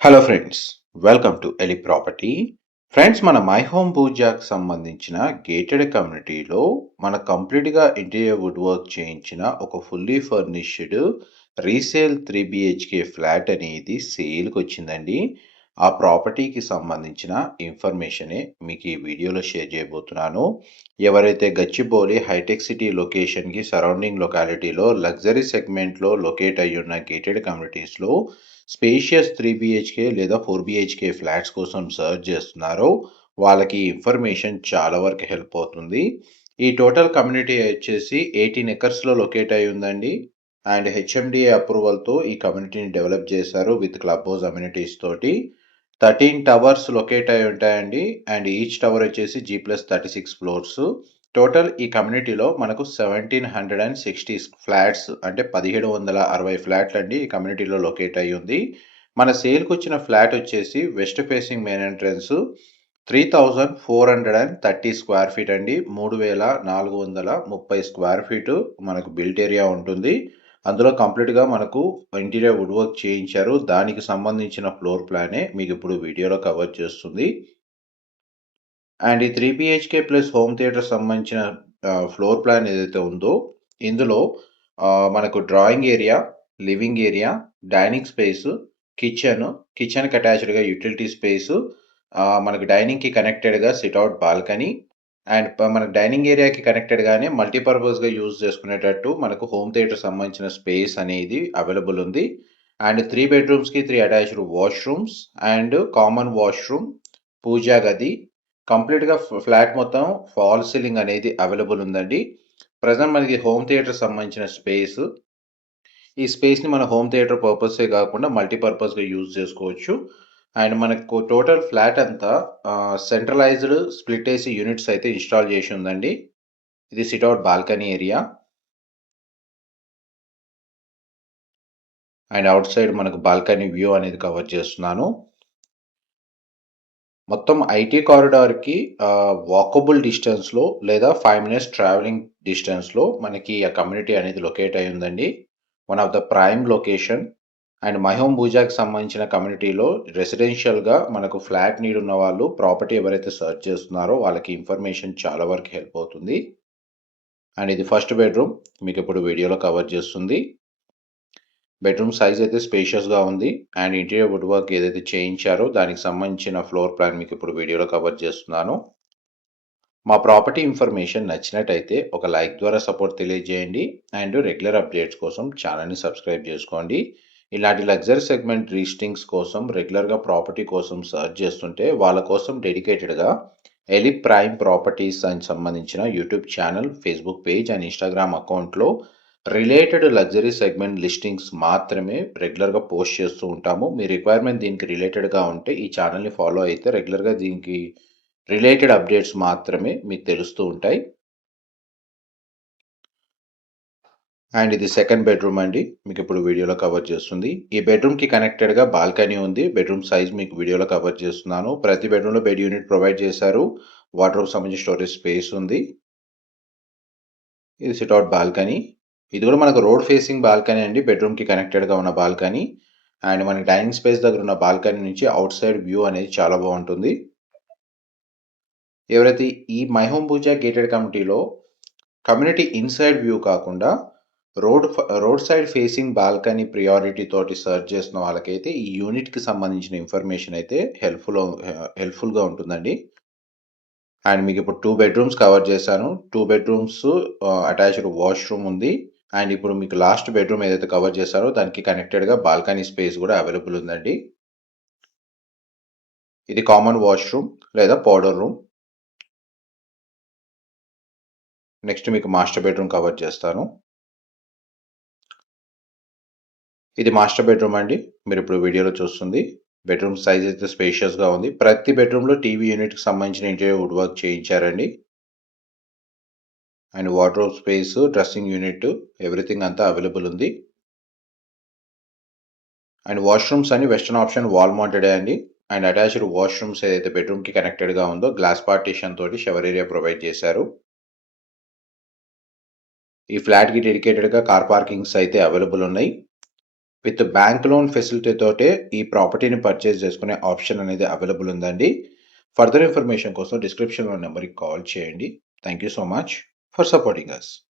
Hello friends, welcome to Eli property. Friends, మన My Home పూజాకి సంబంధించిన గేటెడ్ కమ్యూనిటీలో మన కంప్లీట్గా ఇంటీరియర్ వుడ్ వర్క్ చేయించిన ఒక fully furnished resale 3 BHK flat అనేది సేల్కి వచ్చిందండి. ఆ ప్రాపర్టీకి సంబంధించిన ఇన్ఫర్మేషనే మీకు ఈ వీడియోలో షేర్ చేయబోతున్నాను. ఎవరైతే గచ్చిబౌలి హైటెక్ సిటీ లొకేషన్కి సరౌండింగ్ లొకాలిటీలో లగ్జరీ సెగ్మెంట్లో లొకేట్ అయ్యున్న గేటెడ్ కమ్యూనిటీస్లో స్పేషియస్ 3 BHK లేదా 4 BHK ఫ్లాట్స్ కోసం సర్చ్ చేస్తున్నారో వాళ్ళకి ఇన్ఫర్మేషన్ చాలా వరకు హెల్ప్ అవుతుంది. ఈ టోటల్ కమ్యూనిటీ వచ్చేసి 18 ఎకర్స్లో లొకేట్ అయి ఉందండి. అండ్ హెచ్ఎండిఏ అప్రూవల్తో ఈ కమ్యూనిటీని డెవలప్ చేశారు విత్ క్లబ్ హౌస్ అమ్యూనిటీస్ తోటి. 13 టవర్స్ లొకేట్ అయి ఉంటాయండి. అండ్ ఈచ్ టవర్ వచ్చేసి G+36 ఫ్లోర్స్. టోటల్ ఈ కమ్యూనిటీలో మనకు 1760 ఫ్లాట్స్ అంటే 1760 ఫ్లాట్లు అండి ఈ కమ్యూనిటీలో లొకేట్ అయ్యి ఉంది. మన సేల్కి వచ్చిన ఫ్లాట్ వచ్చేసి west facing main entrance 3430 square feet అండి. 3430 స్క్వేర్ ఫీట్ మనకు బిల్ట్ ఏరియా ఉంటుంది. అందులో కంప్లీట్గా మనకు ఇంటీరియర్ వుడ్ వర్క్ చేయించారు. దానికి సంబంధించిన ఫ్లోర్ ప్లానే మీకు ఇప్పుడు వీడియోలో కవర్ చేస్తుంది. అండ్ ఈ 3 BHK ప్లస్ హోమ్ థియేటర్ సంబంధించిన ఫ్లోర్ ప్లాన్ ఏదైతే ఉందో ఇందులో మనకు drawing area, living area, dining space, కిచెన్కి అటాచ్డ్గా యూటిలిటీ స్పేస్, మనకు డైనింగ్కి కనెక్టెడ్గా సిట్అవుట్ బాల్కనీ అండ్ మనకు డైనింగ్ ఏరియాకి కనెక్టెడ్గానే మల్టీపర్పస్గా యూజ్ చేసుకునేటట్టు మనకు హోమ్ థియేటర్ సంబంధించిన స్పేస్ అనేది అవైలబుల్ ఉంది. అండ్ 3 బెడ్రూమ్స్కి 3 attached washrooms and common washroom, పూజా గది, కంప్లీట్గా ఫ్లాట్ మొత్తం ఫాల్ సీలింగ్ అనేది అవైలబుల్ ఉందండి. ప్రజెంట్ మనకి హోమ్ థియేటర్ సంబంధించిన స్పేస్, ఈ స్పేస్ని మన హోమ్ థియేటర్ పర్పసే కాకుండా మల్టీపర్పస్గా యూజ్ చేసుకోవచ్చు. అండ్ మనకు టోటల్ ఫ్లాట్ అంతా సెంట్రలైజ్డ్ స్ప్లిట్ ఏసీ యూనిట్స్ అయితే ఇన్స్టాల్ చేసి ఉందండి. ఇది sit-out balcony area. And out side మనకు బాల్కనీ వ్యూ అనేది కవర్ చేస్తున్నాను. మొత్తం ఐటీ కారిడార్కి వాకబుల్ డిస్టెన్స్లో లేదా 5 minutes ట్రావెలింగ్ డిస్టెన్స్లో మనకి ఆ కమ్యూనిటీ అనేది లొకేట్ అయి ఉందండి. One of the prime location. And My Home పూజాకి సంబంధించిన కమ్యూనిటీలో రెసిడెన్షియల్గా మనకు ఫ్లాట్ నీడ్ ఉన్న వాళ్ళు ప్రాపర్టీ ఎవరైతే సర్చ్ చేస్తున్నారో వాళ్ళకి ఇన్ఫర్మేషన్ చాలా వరకు హెల్ప్ అవుతుంది. అండ్ ఇది ఫస్ట్ బెడ్రూమ్ మీకు ఇప్పుడు వీడియోలో కవర్ చేస్తుంది. బెడ్రూమ్ సైజ్ అయితే స్పేషియస్గా ఉంది. అండ్ ఇంటీరియర్ వుడ్ వర్క్ ఏదైతే చేయించారో దానికి సంబంధించిన ఫ్లోర్ ప్లాన్ మీకు ఇప్పుడు వీడియోలో కవర్ చేస్తున్నాను. మా ప్రాపర్టీ ఇన్ఫర్మేషన్ నచ్చినట్టయితే ఒక లైక్ ద్వారా సపోర్ట్ తెలియజేయండి. అండ్ రెగ్యులర్ అప్డేట్స్ కోసం ఛానల్ని సబ్స్క్రైబ్ చేసుకోండి. ఇలాంటి లగ్జరీ సెగ్మెంట్ లిస్టింగ్స్ కోసం రెగ్యులర్గా ప్రాపర్టీ కోసం సర్చ్ చేస్తుంటే వాళ్ళ కోసం డెడికేటెడ్గా ఎలి ప్రైమ్ ప్రాపర్టీస్ అని సంబంధించిన YouTube channel, Facebook page and Instagram అకౌంట్లో రిలేటెడ్ లగ్జరీ సెగ్మెంట్ లిస్టింగ్స్ మాత్రమే రెగ్యులర్గా పోస్ట్ చేస్తూ ఉంటాము. మీ రిక్వైర్మెంట్ దీనికి రిలేటెడ్గా ఉంటే ఈ ఛానల్ని ఫాలో అయితే రెగ్యులర్గా దీనికి రిలేటెడ్ అప్డేట్స్ మాత్రమే మీకు తెలుస్తూ ఉంటాయి. అండ్ ఇది సెకండ్ బెడ్రూమ్ అండి, మీకు ఇప్పుడు వీడియోలో కవర్ చేస్తుంది. ఈ బెడ్రూమ్కి కనెక్టెడ్గా బాల్కనీ ఉంది. బెడ్రూమ్ సైజ్ మీకు వీడియోలో కవర్ చేస్తున్నాను. ప్రతి బెడ్రూమ్లో బెడ్ యూనిట్ ప్రొవైడ్ చేశారు. వార్డ్రోబ్ సంబంధించి స్టోరేజ్ స్పేస్ ఉంది. ఇది సిట్అవుట్ బాల్కనీ. ఇది కూడా మనకు రోడ్ ఫేసింగ్ బాల్కనీ అండి, బెడ్రూమ్కి కనెక్టెడ్గా ఉన్న బాల్కనీ. అండ్ మనకి డైనింగ్ స్పేస్ దగ్గర ఉన్న బాల్కనీ నుంచి అవుట్ సైడ్ వ్యూ అనేది చాలా బాగుంటుంది. ఎవరైతే ఈ My Home Pooja gated community inside view కాకుండా road side facing balcony priority తోటి సర్చ్ చేస్తున్న వాళ్ళకైతే ఈ యూనిట్కి సంబంధించిన ఇన్ఫర్మేషన్ అయితే హెల్ప్ఫుల్గా ఉంటుందండి. అండ్ మీకు ఇప్పుడు 2 బెడ్రూమ్స్ కవర్ చేశాను. 2 బెడ్రూమ్స్ అటాచ్డ్ వాష్రూమ్ ఉంది. అండ్ ఇప్పుడు మీకు లాస్ట్ బెడ్రూమ్ ఏదైతే కవర్ చేశారో దానికి కనెక్టెడ్గా బాల్కనీ స్పేస్ కూడా అవైలబుల్ ఉందండి. ఇది కామన్ వాష్రూమ్ లేదా పౌడర్ రూమ్. నెక్స్ట్ మీకు మాస్టర్ బెడ్రూమ్ కవర్ చేస్తాను. ఇది మాస్టర్ బెడ్రూమ్ అండి, మీరు ఇప్పుడు వీడియోలో చూస్తుంది. బెడ్రూమ్ సైజ్ అయితే స్పేషియస్గా ఉంది. ప్రతి బెడ్రూమ్లో టీవీ యూనిట్కి సంబంధించిన ఇంటీరియర్ వుడ్ వర్క్ చేయించారండి. And wardrobe space, dressing unit, everything అంతా అవైలబుల్ ఉంది. అండ్ వాష్రూమ్స్ అన్ని వెస్టర్న్ ఆప్షన్ వాల్ మౌంటెడ్ అండి. అండ్ అటాచ్డ్ వాష్రూమ్స్ ఏదైతే బెడ్రూమ్కి కనెక్టెడ్గా ఉందో గ్లాస్ పార్టీషన్ తోటి షవర్ ఏరియా ప్రొవైడ్ చేశారు. ఈ ఫ్లాట్కి డెడికేటెడ్గా కార్ పార్కింగ్స్ అయితే అవైలబుల్ ఉన్నాయి. విత్ బ్యాంక్ లోన్ ఫెసిలిటీ తోటే ఈ ప్రాపర్టీని పర్చేస్ చేసుకునే ఆప్షన్ అనేది అవైలబుల్ ఉందండి. ఫర్దర్ ఇన్ఫర్మేషన్ కోసం డిస్క్రిప్షన్లో నెంబర్కి కాల్ చేయండి. Thank you so much for supporting us.